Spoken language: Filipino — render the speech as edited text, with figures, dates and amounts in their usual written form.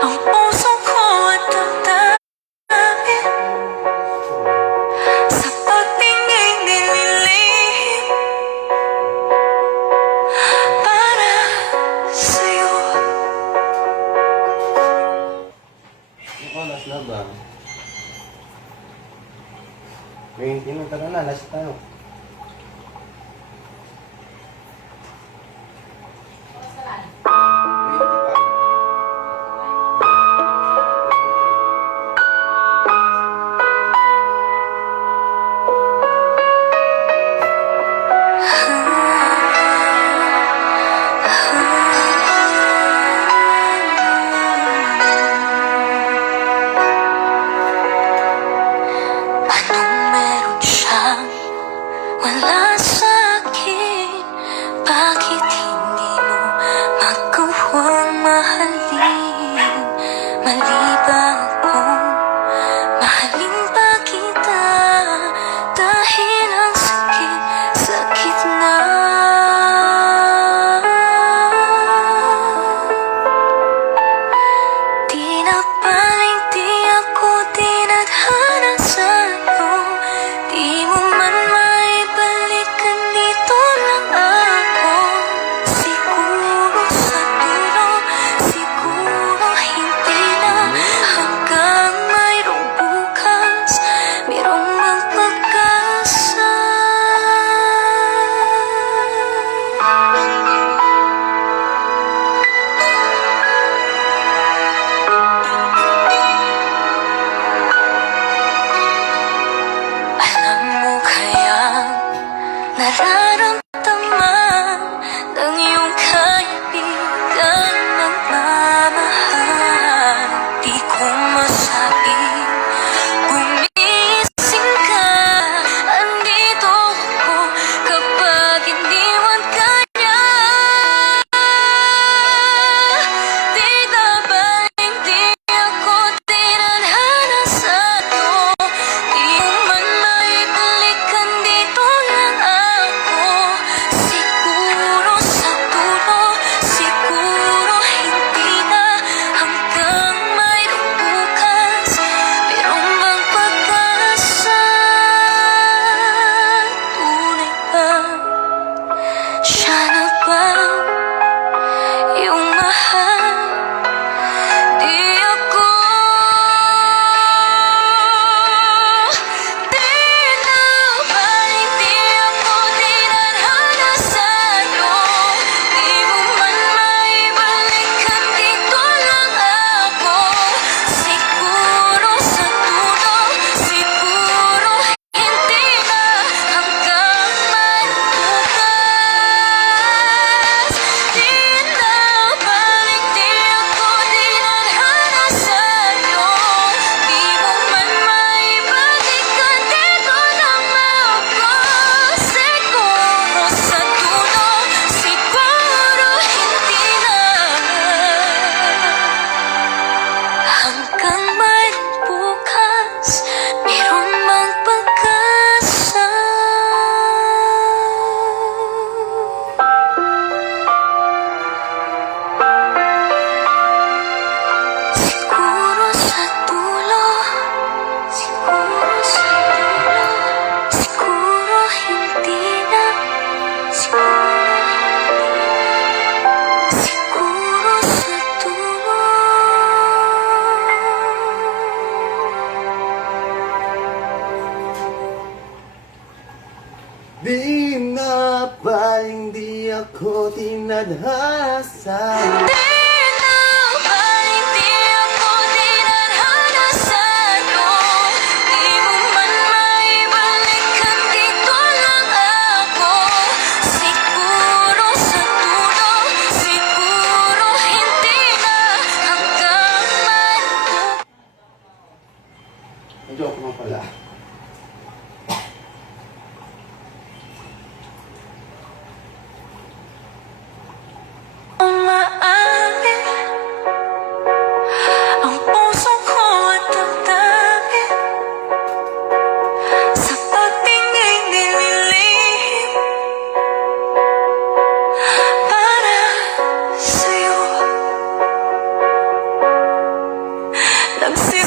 Ang puso ko at damdamin sa pagtingin nililihim para sa'yo. Ang oras na ba? 20 na, tara na, last tayo. Anong meron siyang wala sa'kin? Bakit hindi mo magawang mahalin? Mali ba akong mahalin pa kita? Dahil ang sakit, sakit na. Di na paling di ako tinadhana sa'yo. Di mo man maibalik, andito lang ako. Siguro sa dulo, siguro hindi na. Hanggang mayroong bukas, mayroong magpag-asa. Alam mo kaya nararamdaman ng iyong kaibigan magmamahal? Di ko masabi, gumising ka. Andito ako kapag iniwan ka niya. Di na baling di ako tinadhana sa'yo. Di mo man maibalik, andito lang ako. Siguro sa dulo, siguro hindi na. Hanggang mayroong bukas, mayroong bang pag-asa? Tunay ba siya na ba yung mahal? Di ako. Di na baling di ako tinadhana sa'yo. Di mo man maibalik, andito lang ako. Siguro sa dulo, siguro hindi na. Hanggang mayroong bukas. Di na baling di ako tinadhana sa'yo. Di mo man maibalik, andito lang ako. Siguro sa dulo, siguro hindi na. Hanggang mayroong bukas, mayroon mang pag-asa. Siguro sa dulo, siguro sa dulo, siguro hindi na. Siguro sa dulo. Di na baling di ako tinadhana sa'yo. Di na baling di ako tinadhana sa'yo. Di mo man maibalik, andito lang ako. Siguro sa dulo, siguro hindi na. Hanggang mayroong. Joke mo pala. Umaamin ang puso ko at damdamin sa pagtingin nililihim para sa'yo. Nagsimula